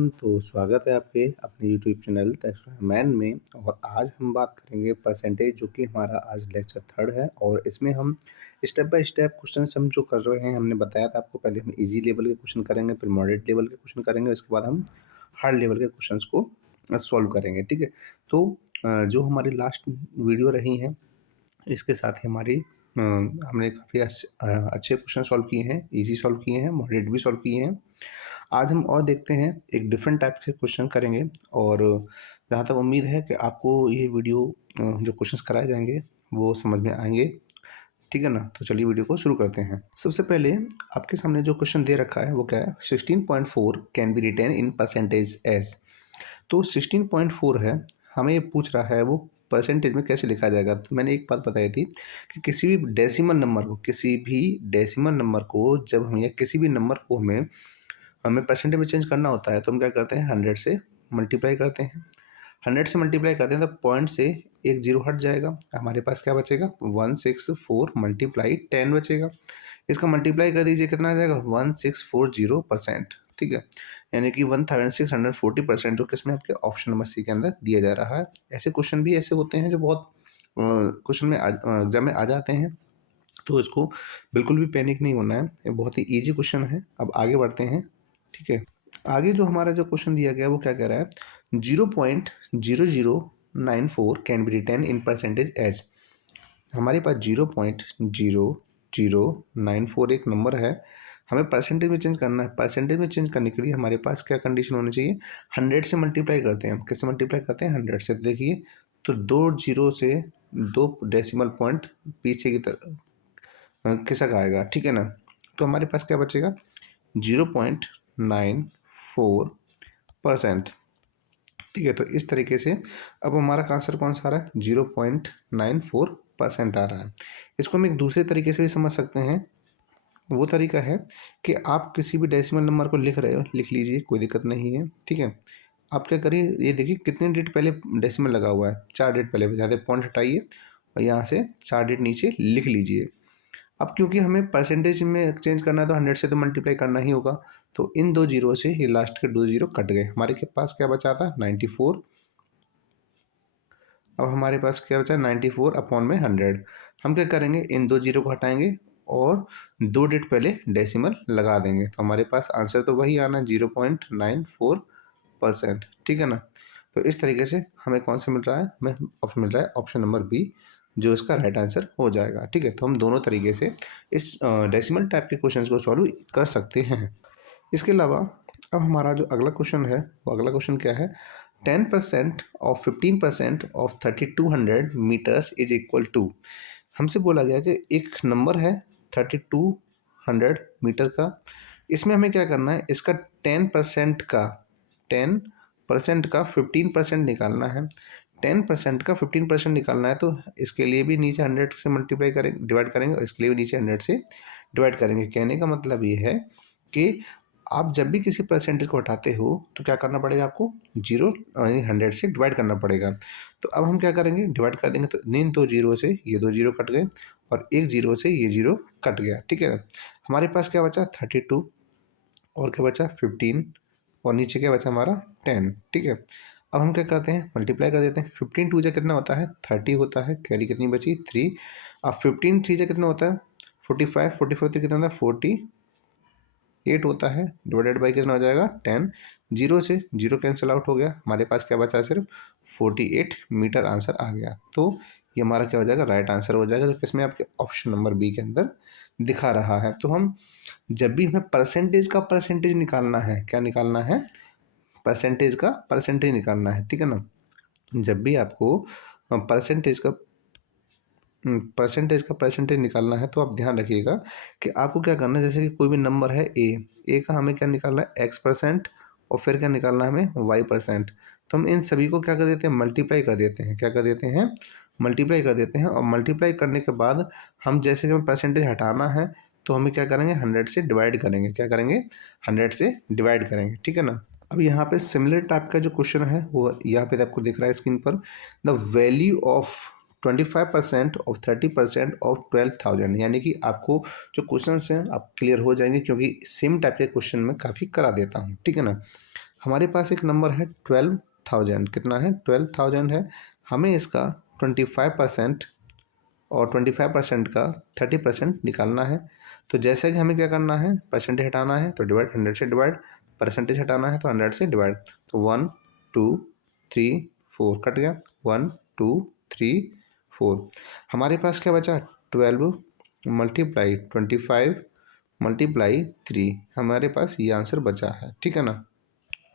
तो स्वागत है आपके अपने यूट्यूब चैनल मैन में। और आज हम बात करेंगे परसेंटेज, जो कि हमारा आज लेक्चर थर्ड है। और इसमें हम स्टेप बाय स्टेप क्वेश्चन हम जो कर रहे हैं, हमने बताया था आपको। पहले हम इजी लेवल के क्वेश्चन करेंगे, फिर मॉडरेट लेवल के क्वेश्चन करेंगे, उसके बाद हम हार्ड लेवल के क्वेश्चन को सॉल्व करेंगे। ठीक है, तो जो हमारी लास्ट वीडियो रही है, इसके साथ ही हमारी हमने काफ़ी अच्छे क्वेश्चन सॉल्व किए हैं, इजी सॉल्व किए हैं, मॉडरेट भी सॉल्व किए हैं। आज हम और देखते हैं, एक डिफरेंट टाइप के क्वेश्चन करेंगे। और जहाँ तक उम्मीद है कि आपको ये वीडियो जो क्वेश्चंस कराए जाएंगे वो समझ में आएंगे। ठीक है ना, तो चलिए वीडियो को शुरू करते हैं। सबसे पहले आपके सामने जो क्वेश्चन दे रखा है वो क्या है, 16.4 can be written in percentage as. तो 16.4 है, हमें ये पूछ रहा है वो परसेंटेज में कैसे लिखा जाएगा। तो मैंने एक बात बताई थी कि किसी भी डेसिमल नंबर को जब हम, या किसी भी नंबर को हमें परसेंटेज में चेंज करना होता है, तो हम क्या करते हैं, 100 से मल्टीप्लाई करते हैं। 100 से मल्टीप्लाई करते हैं तो पॉइंट से एक जीरो हट जाएगा, हमारे पास क्या बचेगा, 164 मल्टीप्लाई 10 बचेगा। इसका मल्टीप्लाई कर दीजिए, कितना आ जाएगा, 1640%। ठीक है, यानी कि 1640%, जो किसमें आपके ऑप्शन नंबर सी के अंदर दिया जा रहा है। ऐसे क्वेश्चन भी ऐसे होते हैं जो बहुत क्वेश्चन में एग्जाम में आ जाते हैं, तो इसको बिल्कुल भी पैनिक नहीं होना है। ये बहुत ही ईजी क्वेश्चन है। अब आगे बढ़ते हैं। ठीक है, आगे जो हमारा जो क्वेश्चन दिया गया है वो क्या कह रहा है, 0.0094 can be written in percentage as. हमारे पास 0.0094 एक नंबर है, हमें परसेंटेज में चेंज करना है। परसेंटेज में चेंज करने के लिए हमारे पास क्या कंडीशन होनी चाहिए, 100 से मल्टीप्लाई करते हैं। हम किससे मल्टीप्लाई करते हैं, 100 से। तो देखिए, तो दो जीरो से दो डेसिमल पॉइंट पीछे की तरफ खिसक आएगा। ठीक है ना, तो हमारे पास क्या बचेगा, 0.94%। ठीक है, तो इस तरीके से अब हमारा आंसर कौन सा आ रहा है, 0.94% आ रहा है। इसको हम एक दूसरे तरीके से भी समझ सकते हैं। वो तरीका है कि आप किसी भी डेसिमल नंबर को लिख रहे हो, लिख लीजिए, कोई दिक्कत नहीं है। ठीक है, आप क्या करिए, ये देखिए कितने डिजिट पहले डेसिमल लगा हुआ है, 4 डिजिट पहले, ज़्यादा पॉइंट हटाइए और यहाँ से 4 डिजिट नीचे लिख लीजिए। अब क्योंकि हमें परसेंटेज में चेंज करना है, तो 100 से तो मल्टीप्लाई करना ही होगा। तो इन दो जीरो से ये लास्ट के दो जीरो कट गए, हमारे के पास क्या बचा था, 94। अब हमारे पास क्या बचा, 94 अपॉन में 100। हम क्या करेंगे, इन दो जीरो को हटाएंगे और दो डिजिट पहले डेसिमल लगा देंगे, तो हमारे पास आंसर तो वही आना, 0.94%। ठीक है ना, तो इस तरीके से हमें कौन सा मिल रहा है, हमें ऑप्शन मिल रहा है ऑप्शन नंबर बी, जो इसका राइट आंसर हो जाएगा। ठीक है, तो हम दोनों तरीके से इस डेसिमल टाइप के क्वेश्चंस को सॉल्व कर सकते हैं। इसके अलावा अब हमारा जो अगला क्वेश्चन है, वो अगला क्वेश्चन क्या है, 10% of 15% of 3200 metres is equal to. हमसे बोला गया कि एक नंबर है 3200 मीटर का, इसमें हमें क्या करना है, इसका 10% का 15% निकालना है। 10% का 15% निकालना है, तो इसके लिए भी नीचे 100 से मल्टीप्लाई करेंगे, डिवाइड करेंगे, और इसके लिए भी नीचे 100 से डिवाइड करेंगे। कहने का मतलब ये है कि आप जब भी किसी परसेंटेज को हटाते हो तो क्या करना पड़ेगा आपको, जीरो यानी 100 से डिवाइड करना पड़ेगा। तो अब हम क्या करेंगे, डिवाइड कर देंगे, तो इन दो जीरो से ये दो जीरो कट गए और एक जीरो से ये जीरो कट गया। ठीक है, हमारे पास क्या बचा, 32, और क्या बचा, 15, और नीचे क्या बचा हमारा, 10। ठीक है, अब हम क्या करते हैं, मल्टीप्लाई कर देते हैं। 15 टू जा कितना होता है, 30 होता है, कैरी कितनी बची, 3। अब 15 थ्री जा कितना होता है, 45, 45 कितना होता है, 48 होता है, डिवाइडेड बाई कितना हो जाएगा, 10। जीरो से जीरो कैंसिल आउट हो गया, हमारे पास क्या बचा, सिर्फ 48 मीटर आंसर आ गया। तो ये हमारा क्या हो जाएगा, राइट आंसर हो जाएगा, जो किसमें आपके ऑप्शन नंबर बी के अंदर दिखा रहा है। तो हम जब भी हमें परसेंटेज का परसेंटेज निकालना है, क्या निकालना है, परसेंटेज का परसेंटेज निकालना है। ठीक है ना, जब भी आपको परसेंटेज निकालना है, तो आप ध्यान रखिएगा कि आपको क्या करना है। जैसे कि कोई भी नंबर है ए का हमें क्या निकालना है, x%, और फिर क्या निकालना है हमें, y%। तो हम इन सभी को क्या कर देते हैं, मल्टीप्लाई कर देते हैं। क्या कर देते हैं, मल्टीप्लाई कर देते हैं। और मल्टीप्लाई करने के बाद हम जैसे कि हमें परसेंटेज हटाना है, तो हमें क्या करेंगे, 100 से डिवाइड करेंगे। क्या करेंगे, 100 से डिवाइड करेंगे। ठीक है ना, अब यहाँ पे सिमिलर टाइप का जो क्वेश्चन है वो यहाँ पे आपको दिख रहा है स्क्रीन पर, the value of 25% of 30% of 12,000। यानी कि आपको जो क्वेश्चन हैं आप क्लियर हो जाएंगे, क्योंकि सेम टाइप के क्वेश्चन में काफ़ी करा देता हूँ। ठीक है ना, हमारे पास एक नंबर है 12,000, कितना है 12,000 है, हमें इसका 25% और 25% का 30% निकालना है। तो जैसे कि हमें क्या करना है, परसेंटेज हटाना है तो डिवाइड 100 से डिवाइड, परसेंटेज हटाना है तो 100 से डिवाइड। तो 1 2 3 4 कट गया, 1 2 3 4। हमारे पास क्या बचा, 12 मल्टीप्लाई 25 मल्टीप्लाई 3, हमारे पास ये आंसर बचा है, ठीक है ना।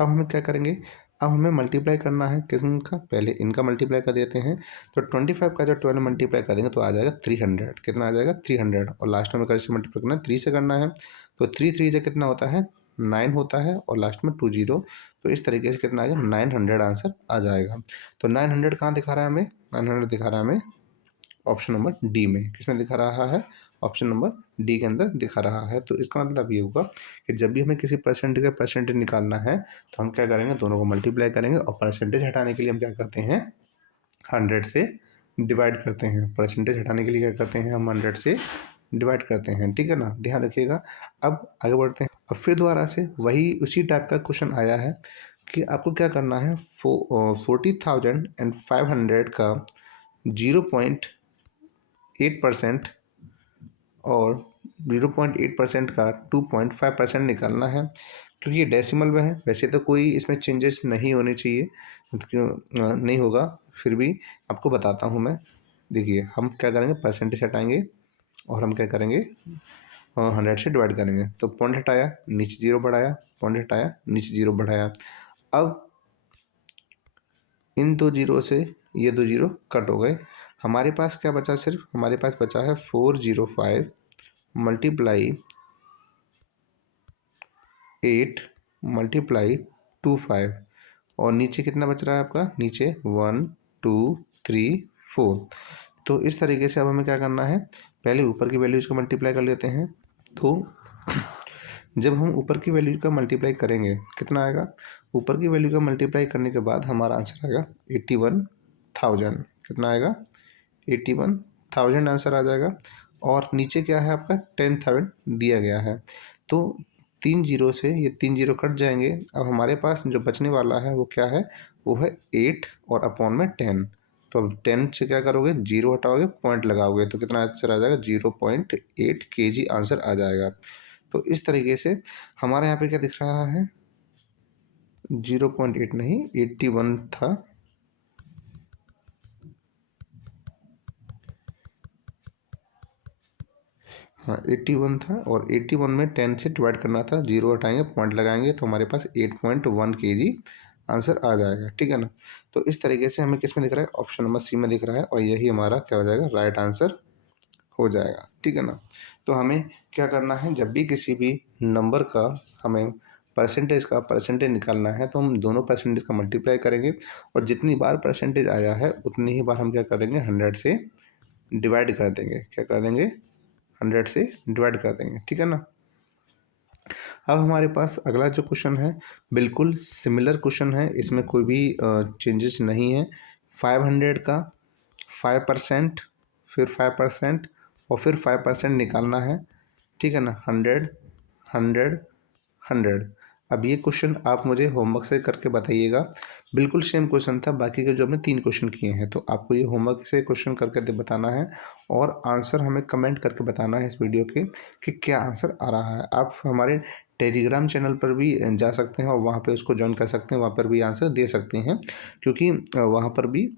अब हमें क्या करेंगे, अब हमें मल्टीप्लाई करना है किसका, पहले इनका मल्टीप्लाई कर देते हैं। तो 25 का जब 12 मल्टीप्लाई कर देंगे तो आ जाएगा 300, कितना आ जाएगा 300, और लास्ट में कैसे मल्टीप्लाई करना है, 3 से करना है। तो 3 से कितना होता है 9 होता है, और लास्ट में 20, तो इस तरीके से कितना आ जाएगा 900 आंसर आ जाएगा। तो 900 कहाँ दिखा रहा है हमें, 900 दिखा रहा है हमें ऑप्शन नंबर डी में, किसमें दिखा रहा है, ऑप्शन नंबर डी के अंदर दिखा रहा है। तो इसका मतलब ये होगा कि जब भी हमें किसी परसेंटेज का परसेंटेज निकालना है तो हम क्या करेंगे, दोनों को मल्टीप्लाई करेंगे, और परसेंटेज हटाने के लिए हम क्या करते हैं 100 से डिवाइड करते हैं। परसेंटेज हटाने के लिए क्या करते हैं, हम 100 से डिवाइड करते हैं, ठीक है ना, ध्यान रखिएगा। अब आगे बढ़ते हैं। अब फिर दोबारा से वही उसी टाइप का क्वेश्चन आया है कि आपको क्या करना है, 40,500 का 0.8% और 0.8% का 2.5% निकालना है। क्योंकि ये डेसिमल में है, वैसे तो कोई इसमें चेंजेस नहीं होने चाहिए, तो क्यों नहीं होगा, फिर भी आपको बताता हूँ मैं। देखिए हम क्या करेंगे, परसेंटेज हटाएंगे और हम क्या करेंगे 100 से डिवाइड करेंगे। तो पॉइंट हटाया नीचे जीरो बढ़ाया, पॉइंट हटाया नीचे जीरो बढ़ाया। अब इन दो जीरो से ये दो जीरो कट हो गए, हमारे पास क्या बचा, सिर्फ हमारे पास बचा है 405 मल्टीप्लाई 8 मल्टीप्लाई 25, और नीचे कितना बच रहा है आपका, नीचे 1 2 3 4। तो इस तरीके से अब हमें क्या करना है, पहले ऊपर की वैल्यूज़ को मल्टीप्लाई कर लेते हैं। तो जब हम ऊपर की वैल्यू का मल्टीप्लाई करेंगे कितना आएगा, ऊपर की वैल्यू का मल्टीप्लाई करने के बाद हमारा आंसर आएगा 81,000, कितना आएगा 81,000 आंसर आ जाएगा। और नीचे क्या है आपका 10,000 दिया गया है। तो 3 जीरो से ये 3 जीरो कट जाएंगे। अब हमारे पास जो बचने वाला है वो क्या है, वो है 8 और अपॉन में 10। तो अब 10 से क्या करोगे, जीरो हटाओगे पॉइंट लगाओगे, तो कितना आंसर आ जाएगा 0.8 kg आंसर आ जाएगा। तो इस तरीके से हमारे यहाँ पे क्या दिख रहा है, 0.8 नहीं 81 था, हाँ 81 था, और 81 में 10 से डिवाइड करना था, जीरो हटाएंगे पॉइंट लगाएंगे तो हमारे पास 8.1 kg आंसर आ जाएगा, ठीक है ना। तो इस तरीके से हमें किस में दिख रहा है, ऑप्शन नंबर सी में दिख रहा है, और यही हमारा क्या हो जाएगा, राइट आंसर हो जाएगा, ठीक है ना। तो हमें क्या करना है, जब भी किसी भी नंबर का हमें परसेंटेज निकालना है तो हम दोनों परसेंटेज का मल्टीप्लाई करेंगे, और जितनी बार परसेंटेज आया है उतनी ही बार हम क्या करेंगे 100 से डिवाइड कर देंगे, क्या कर देंगे 100 से डिवाइड कर देंगे, ठीक है ना। अब हमारे पास अगला जो क्वेश्चन है बिल्कुल सिमिलर क्वेश्चन है, इसमें कोई भी चेंजेस नहीं है। 500 का 5%, फिर 5% और फिर 5% निकालना है, ठीक है ना। 100 100 100। अब ये क्वेश्चन आप मुझे होमवर्क से करके बताइएगा, बिल्कुल सेम क्वेश्चन था बाकी के जो हमने 3 क्वेश्चन किए हैं, तो आपको ये होमवर्क से क्वेश्चन करके बताना है, और आंसर हमें कमेंट करके बताना है इस वीडियो के कि क्या आंसर आ रहा है। आप हमारे टेलीग्राम चैनल पर भी जा सकते हैं और वहाँ पे उसको ज्वाइन कर सकते हैं, वहाँ पर भी आंसर दे सकते हैं, क्योंकि वहाँ पर भी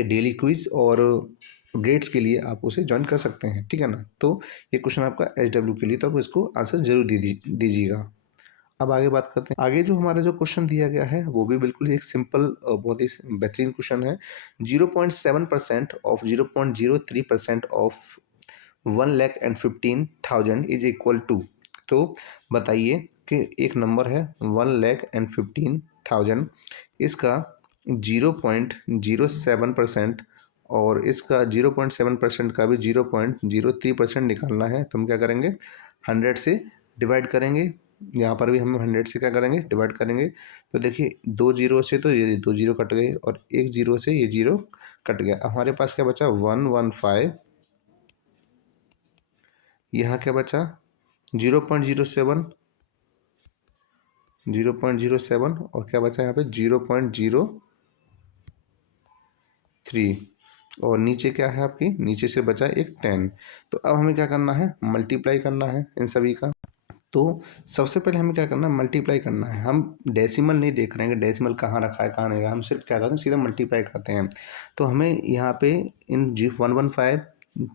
डेली क्विज और अपडेट्स के लिए आप उसे ज्वाइन कर सकते हैं, ठीक है ना। तो ये क्वेश्चन आपका SW के लिए, तो आप इसको आंसर जरूर दीजिएगा। अब आगे बात करते हैं, आगे जो हमारा जो क्वेश्चन दिया गया है वो भी बिल्कुल एक सिंपल बहुत ही बेहतरीन क्वेश्चन है। 0.7% of 0.03% of 1,15,000 is equal to. तो बताइए कि एक नंबर है 1,15,000, इसका 0.07% और इसका 0.7% का भी 0.03% निकालना है। तो हम क्या करेंगे 100 से डिवाइड करेंगे, यहाँ पर भी हम 100 से क्या करेंगे डिवाइड करेंगे। तो देखिए दो जीरो से तो ये दो जीरो कट गए, और एक जीरो से ये जीरो कट गया। हमारे पास क्या बचा 115, यहाँ क्या बचा 0.07, 0.07 और क्या बचा यहाँ पे 0.03 और नीचे क्या है आपकी, नीचे से बचा एक 10। तो अब हमें क्या करना है, मल्टीप्लाई करना है इन सभी का। तो सबसे पहले हमें क्या करना है, मल्टीप्लाई करना है। हम डेसिमल नहीं देख रहे हैं कि डेसिमल कहाँ रखा है कहाँ नहीं रखा, हम सिर्फ क्या करते हैं, सीधा मल्टीप्लाई करते हैं। तो हमें यहाँ पे इन 115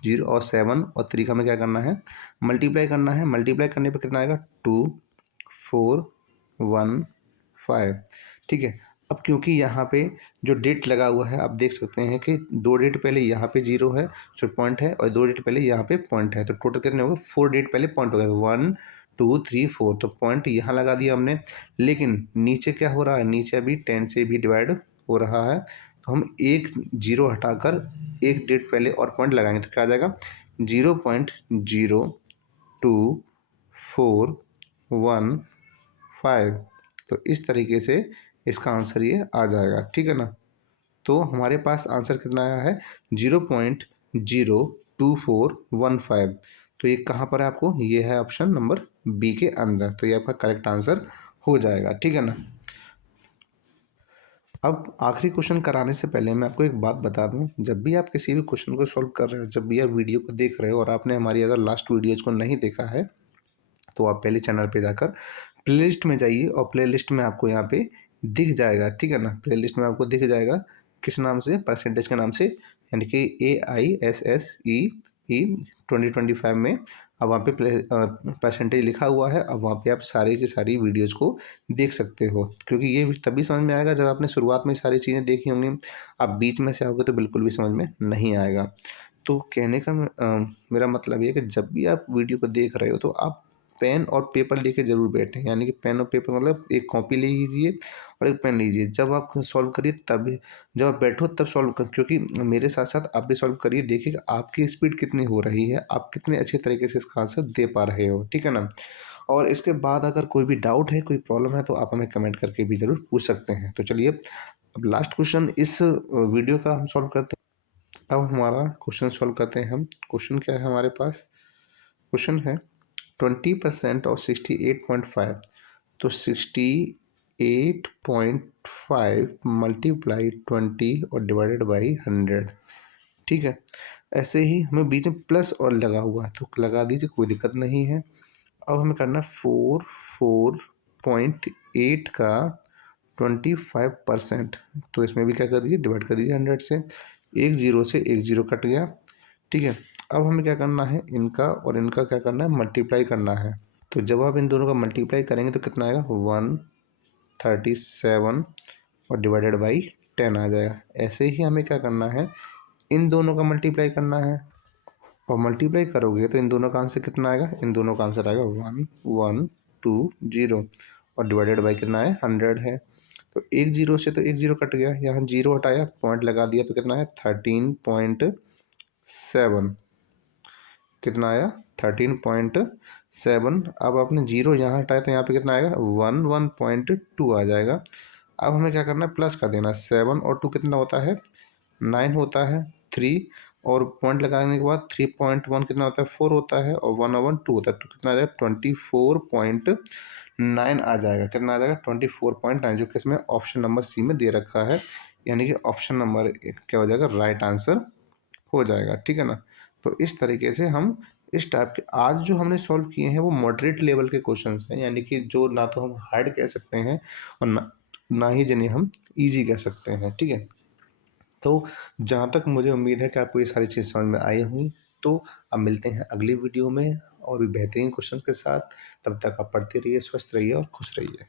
0 और 7 और 3 का हमें क्या करना है, मल्टीप्लाई करना है। मल्टीप्लाई करने पर कितना आएगा, 2 4 1 5। ठीक है। अब क्योंकि यहाँ पे जो डेट लगा हुआ है, आप देख सकते हैं कि 2 डेट पहले यहाँ पे 0 है जो पॉइंट है, और 2 डेट पहले यहाँ पे पॉइंट है, तो टोटल कितने हो गए, 4 डेट पहले पॉइंट हो गया, 1 2 3 4। तो पॉइंट यहाँ लगा दिया हमने, लेकिन नीचे क्या हो रहा है, नीचे अभी 10 से भी डिवाइड हो रहा है, तो हम एक जीरो हटाकर एक डेट पहले और पॉइंट लगाएंगे, तो क्या आ जाएगा, 0.022415। तो इस तरीके से इसका आंसर ये आ जाएगा। ठीक है ना। तो हमारे पास आंसर कितना आया है, 0.02415। तो ये कहाँ पर है आपको, ये है ऑप्शन नंबर बी के अंदर। तो ये आपका करेक्ट आंसर हो जाएगा। ठीक है ना। अब आखिरी क्वेश्चन कराने से पहले मैं आपको एक बात बता दूं, जब भी आप किसी भी क्वेश्चन को सॉल्व कर रहे हो, जब भी आप वीडियो को देख रहे हो और आपने हमारी अगर लास्ट वीडियोज को नहीं देखा है, तो आप पहले चैनल पे जाकर प्लेलिस्ट में जाइए और प्लेलिस्ट में आपको यहाँ पे दिख जाएगा। ठीक है ना। प्लेलिस्ट में आपको दिख जाएगा किस नाम से, परसेंटेज के नाम से, यानी कि AISSEE 2025 में। अब वहाँ पे परसेंटेज लिखा हुआ है। अब वहाँ पे आप सारी की सारी वीडियोज़ को देख सकते हो, क्योंकि ये तभी समझ में आएगा जब आपने शुरुआत में सारी चीज़ें देखी होंगी। आप बीच में से आओगे तो बिल्कुल भी समझ में नहीं आएगा। तो कहने का मेरा मतलब ये है कि जब भी आप वीडियो को देख रहे हो तो आप पेन और पेपर लेके ज़रूर बैठें, यानी कि पेन और पेपर मतलब एक कॉपी ले लीजिए और एक पेन लीजिए। जब आप सॉल्व करिए तब, जब आप बैठो तब सॉल्व कर, क्योंकि मेरे साथ साथ आप भी सॉल्व करिए, देखिए कि आपकी स्पीड कितनी हो रही है, आप कितने अच्छे तरीके से इसका आंसर दे पा रहे हो। ठीक है ना। और इसके बाद अगर कोई भी डाउट है, कोई प्रॉब्लम है, तो आप हमें कमेंट करके भी ज़रूर पूछ सकते हैं। तो चलिए अब लास्ट क्वेश्चन इस वीडियो का हम सॉल्व करते हैं। अब हमारा क्वेश्चन सॉल्व करते हैं हम। क्वेश्चन क्या है हमारे पास, क्वेश्चन है 20% और 68.5। तो 68.5 मल्टीप्लाई 20 और डिवाइडेड बाई 100। ठीक है। ऐसे ही हमें बीच में प्लस और लगा हुआ है तो लगा दीजिए, कोई दिक्कत नहीं है। अब हमें करना है 44.8 का 25%। तो इसमें भी क्या कर दीजिए, डिवाइड कर दीजिए 100 से। एक जीरो से एक जीरो कट गया। ठीक है। अब हमें क्या करना है, इनका और इनका क्या करना है, मल्टीप्लाई करना है। तो जब आप इन दोनों का मल्टीप्लाई करेंगे तो कितना आएगा, 137 और डिवाइडेड बाई 10 आ जाएगा। ऐसे ही हमें क्या करना है, इन दोनों का मल्टीप्लाई करना है, और मल्टीप्लाई करोगे तो इन दोनों का आंसर कितना आएगा, इन दोनों का आंसर आएगा 1120 और डिवाइडेड बाई कितना है, 100 है। तो एक जीरो से तो एक जीरो कट गया, यहाँ जीरो हटाया, पॉइंट लगा दिया, तो कितना है 13.7। कितना आया 13.7। अब आपने जीरो यहाँ हटाया तो यहाँ पे कितना आएगा, 1.2 आ जाएगा। अब हमें क्या करना है, प्लस कर देना। 7 और 2 कितना होता है, 9 होता है। 3 और पॉइंट लगाने के बाद 3.1 कितना होता है, 4 होता है, और 1/2 होता है, तो कितना आ जाएगा 24.9 आ जाएगा। कितना आ जाएगा 24.9, जो कि इसमें ऑप्शन नंबर सी में दे रखा है, यानी कि ऑप्शन नंबर क्या हो जाएगा, राइट आंसर हो जाएगा। ठीक है ना। तो इस तरीके से हम इस टाइप के आज जो हमने सॉल्व किए हैं वो मॉडरेट लेवल के क्वेश्चंस हैं, यानी कि जो ना तो हम हार्ड कह सकते हैं और ना ही जिन्हें हम इजी कह सकते हैं। ठीक है। तो जहाँ तक मुझे उम्मीद है कि आपको ये सारी चीज़ समझ में आई हुई। तो अब मिलते हैं अगली वीडियो में और भी बेहतरीन क्वेश्चंस के साथ। तब तक आप पढ़ते रहिए, स्वस्थ रहिए और खुश रहिए।